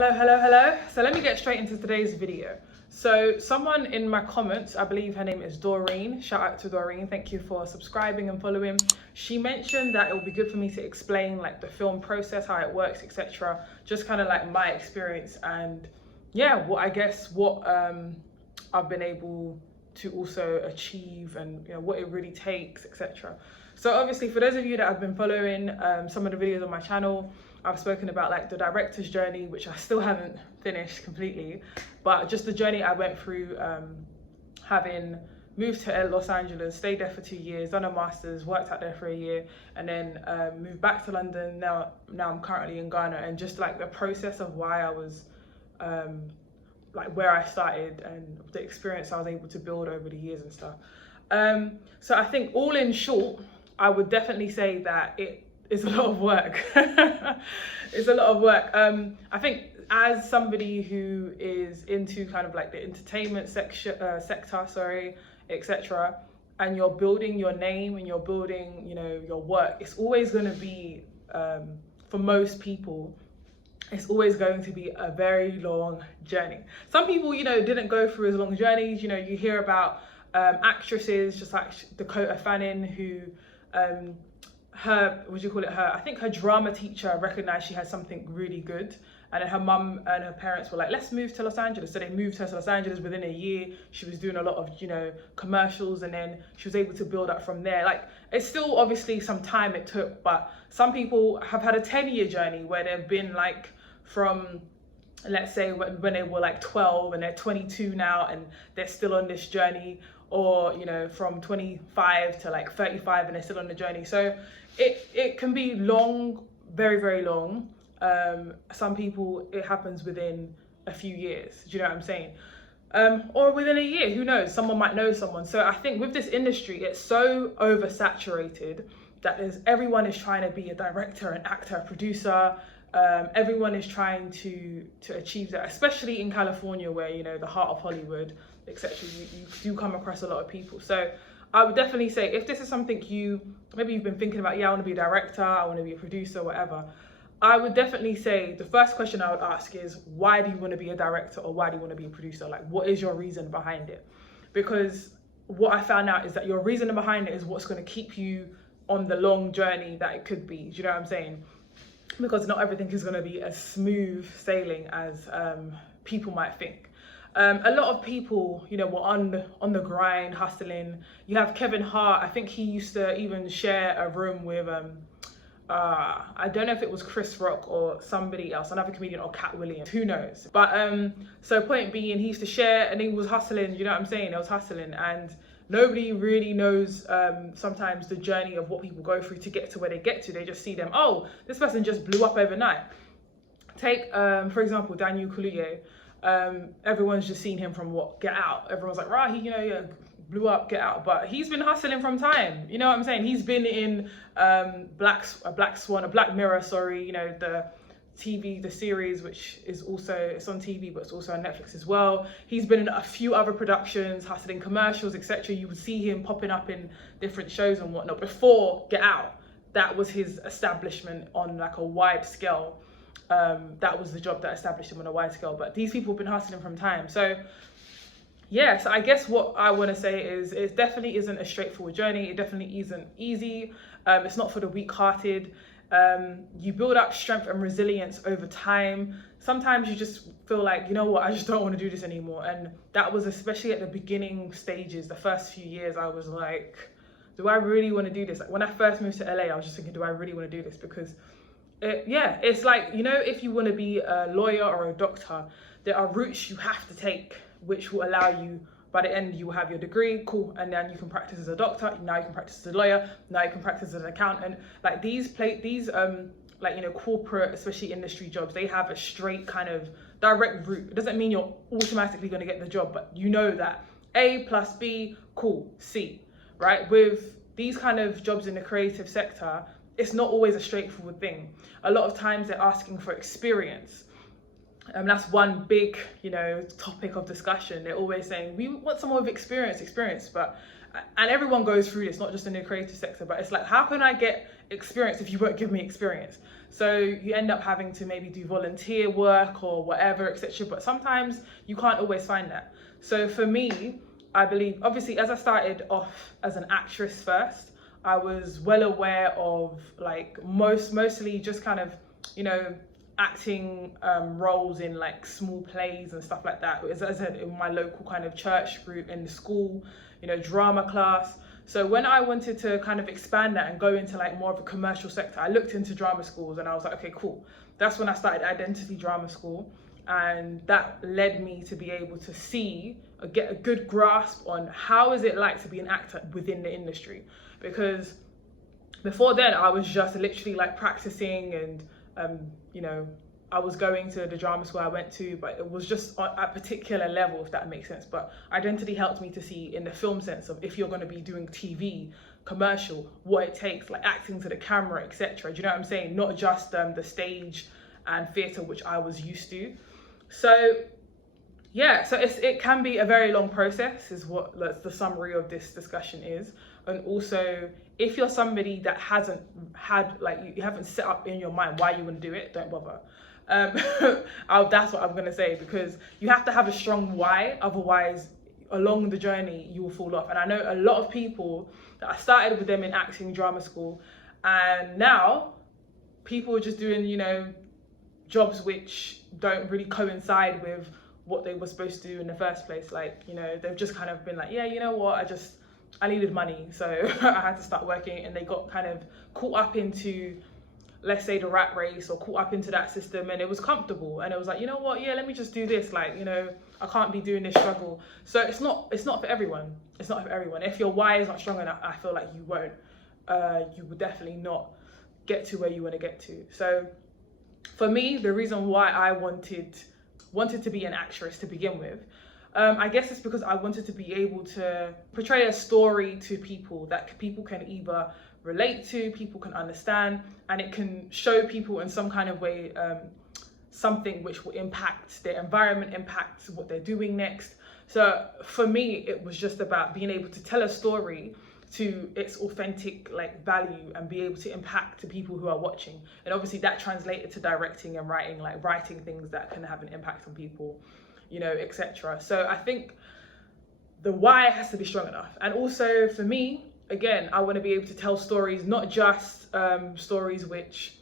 Hello. So let me get straight into today's video. So someone in my comments, I believe her name is Doreen, shout out to Doreen, thank you for subscribing and following. She mentioned that it would be good for me to explain like the film process, how it works, etc. Just kind of like my experience and yeah, what I've been able to also achieve and what it really takes, etc. So obviously for those of you that have been following some of the videos on my channel, I've spoken about like the director's journey, which I still haven't finished completely, but just the journey I went through having moved to Los Angeles, stayed there for 2 years, done a master's, worked out there for a year, and then moved back to London. Now I'm currently in Ghana, and just like the process of why I was like where I started and the experience I was able to build over the years and stuff. So I think all in short, I would definitely say that it's a lot of work. It's a lot of work. I think as somebody who is into kind of like the entertainment sector, etc., and you're building your name and you're building, your work, it's always going to be, for most people, it's always going to be a very long journey. Some people, didn't go through as long journeys. You hear about actresses just like Dakota Fanning who, I think her drama teacher recognized she had something really good, and then her mum and her parents were like, let's move to Los Angeles. So they moved her to Los Angeles. Within a year she was doing a lot of commercials, and then she was able to build up from there. Like, it's still obviously some time it took, but some people have had a 10-year journey where they've been like from, let's say when they were like 12 and they're 22 now and they're still on this journey, or from 25 to like 35 and they're still on the journey. So it can be long, very, very long. Some people, it happens within a few years. Do you know what I'm saying? Or within a year, who knows? Someone might know someone. So I think with this industry, it's so oversaturated that everyone is trying to be a director, an actor, a producer. Everyone is trying to achieve that, especially in California, where the heart of Hollywood, etc. You do come across a lot of people. So I would definitely say, if this is something maybe you've been thinking about, I want to be a director, I want to be a producer, whatever, I would definitely say the first question I would ask is, why do you want to be a director, or why do you want to be a producer? Like, what is your reason behind it? Because what I found out is that your reason behind it is what's going to keep you on the long journey that it could be. Do you know what I'm saying? Because not everything is going to be as smooth sailing as people might think. A lot of people, were on the grind, hustling. You have Kevin Hart. I think he used to even share a room with, I don't know if it was Chris Rock or somebody else, another comedian, or Cat Williams, who knows. But so point being, he used to share and he was hustling, you know what I'm saying? He was hustling, and nobody really knows sometimes the journey of what people go through to get to where they get to. They just see them, oh, this person just blew up overnight. Take, for example, Daniel Kaluuya. Everyone's just seen him from Get Out. Everyone's like, right, he blew up, Get Out, but he's been hustling from time. You know what I'm saying? He's been in Black Mirror, the TV, the series, which is also, it's on TV, but it's also on Netflix as well. He's been in a few other productions, hustling commercials, etc. You would see him popping up in different shows and whatnot before Get Out. That was his establishment on like a wide scale. That was the job that established him on a wide scale. But these people have been hustling from time. So yes, I guess what I want to say is it definitely isn't a straightforward journey. It definitely isn't easy. It's not for the weak-hearted. You build up strength and resilience over time. Sometimes you just feel like, I just don't want to do this anymore. And that was especially at the beginning stages, the first few years. I was like, do I really want to do this? Like, when I first moved to LA, I was just thinking, do I really want to do this? Because it's like, if you want to be a lawyer or a doctor, there are routes you have to take which will allow you, by the end you will have your degree, cool, and then you can practice as a doctor. Now you can practice as a lawyer. Now you can practice as an accountant. Like these corporate, especially industry jobs, they have a straight kind of direct route. It doesn't mean you're automatically going to get the job, but you know that A plus B, cool, C, right? With these kind of jobs in the creative sector, it's not always a straightforward thing. A lot of times they're asking for experience. That's one big, topic of discussion. They're always saying, we want someone with experience, and everyone goes through this, not just in the creative sector, but it's like, how can I get experience if you won't give me experience? So you end up having to maybe do volunteer work or whatever, etc. But sometimes you can't always find that. So for me, I believe, obviously, as I started off as an actress first, I was well aware of like mostly just kind of, acting roles in like small plays and stuff like that. As I said, in my local kind of church group, in the school, drama class. So when I wanted to kind of expand that and go into like more of a commercial sector, I looked into drama schools and I was like, okay, cool. That's when I started Identity Drama School. And that led me to be able to get a good grasp on how is it like to be an actor within the industry. Because before then I was just literally like practicing and, I was going to the drama school I went to, but it was just at a particular level, if that makes sense. But Identity helped me to see in the film sense of if you're going to be doing TV, commercial, what it takes, like acting to the camera, etc. Do you know what I'm saying? Not just the stage and theatre, which I was used to. So yeah, so it can be a very long process, is what the summary of this discussion is. And also, if you're somebody that hasn't had, like, you haven't set up in your mind why you want to do it, don't bother. That's what I'm going to say, because you have to have a strong why, otherwise along the journey you will fall off. And I know a lot of people that I started with them in acting drama school, and now people are just doing, jobs which don't really coincide with what they were supposed to do in the first place. Like, they've just kind of been like, yeah, you know what, I needed money, so I had to start working, and they got kind of caught up into, let's say, the rat race, or caught up into that system, and it was comfortable, and it was like, you know what, yeah, let me just do this, like, I can't be doing this struggle. So it's not for everyone. It's not for everyone. If your why is not strong enough, I feel like you will definitely not get to where you want to get to. So for me, the reason why I wanted to be an actress to begin with, I guess it's because I wanted to be able to portray a story to people that people can either relate to, people can understand, and it can show people in some kind of way something which will impact their environment, impact what they're doing next. So for me, it was just about being able to tell a story to its authentic value and be able to impact to people who are watching. And obviously that translated to directing and writing, like writing things that can have an impact on people, etc. So I think the why has to be strong enough. And also for me, again, I want to be able to tell stories, not just stories which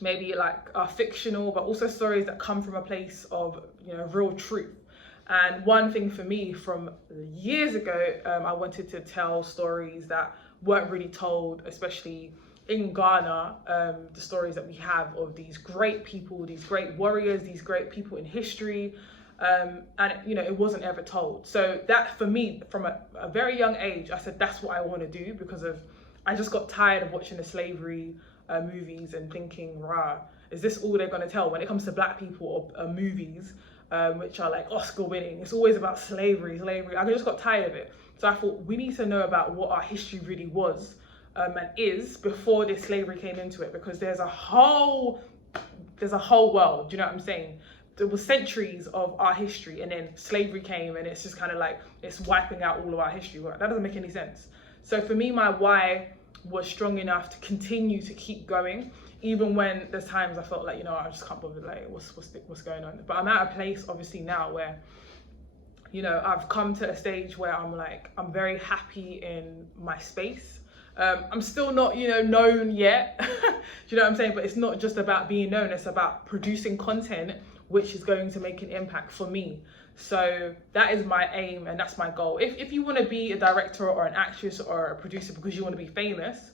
maybe are fictional, but also stories that come from a place of real truth. And one thing for me from years ago, I wanted to tell stories that weren't really told, especially in Ghana, the stories that we have of these great people, these great warriors, these great people in history, and it wasn't ever told. So that for me, from a very young age, I said that's what I want to do, because I just got tired of watching the slavery movies and thinking, rah, is this all they're going to tell when it comes to black people or movies which are like Oscar winning? It's always about slavery. I just got tired of it. So I thought we need to know about what our history really was and is before this slavery came into it, because there's a whole world, do you know what I'm saying? There was centuries of our history, and then slavery came, and it's just kind of like it's wiping out all of our history. That doesn't make any sense. So for me, my why was strong enough to continue to keep going, even when there's times I felt like, I just can't bother, like what's going on. But I'm at a place obviously now where I've come to a stage where I'm very happy in my space. I'm still not known yet. Do you know what I'm saying? But it's not just about being known, it's about producing content which is going to make an impact for me. So that is my aim, and that's my goal. If you want to be a director or an actress or a producer because you want to be famous,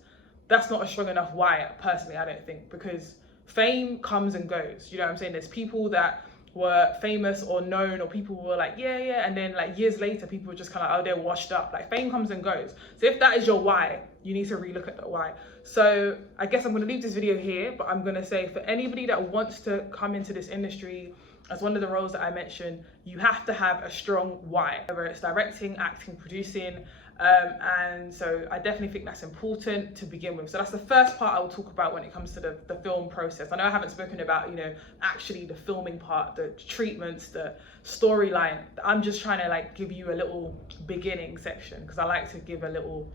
that's not a strong enough why, personally, I don't think, because fame comes and goes. You know what I'm saying? There's people that were famous or known, or people were like, yeah, and then years later, people were just kind of like, oh, they're washed up. Fame comes and goes. So if that is your why, you need to relook at that why. So I guess I'm going to leave this video here, but I'm going to say for anybody that wants to come into this industry as one of the roles that I mentioned, you have to have a strong why, whether it's directing, acting, producing. And so I definitely think that's important to begin with. So that's the first part I will talk about when it comes to the film process. I know I haven't spoken about, actually the filming part, the treatments, the storyline. I'm just trying to give you a little beginning section, because I like to give a little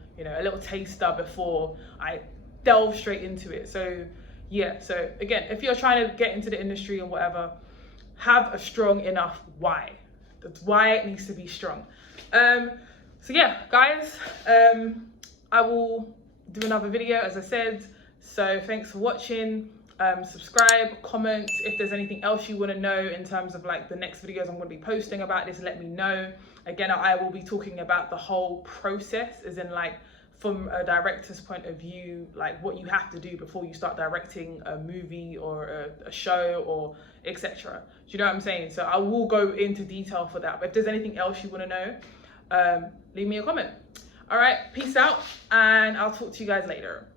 taster before I delve straight into it. So yeah, so again, if you're trying to get into the industry and whatever, have a strong enough why. That's why it needs to be strong. So yeah, guys, I will do another video, as I said. So thanks for watching. Subscribe, comment. If there's anything else you want to know in terms of like the next videos I'm going to be posting about this, let me know. Again, I will be talking about the whole process, as in like from a director's point of view, like what you have to do before you start directing a movie or a show or etc. Do you know what I'm saying? So I will go into detail for that. But if there's anything else you want to know, leave me a comment. All right, peace out, and I'll talk to you guys later.